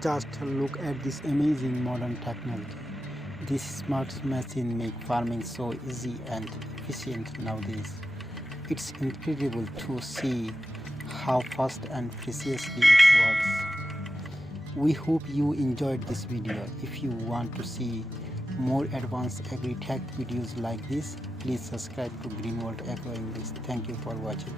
Just look at this amazing modern technology. This smart machine make farming so easy and efficient nowadays. It's incredible to see how fast and precisely it works. We hope you enjoyed this video. If you want to see more advanced agri-tech videos like this, please subscribe to Green World Agro English. Thank you for watching.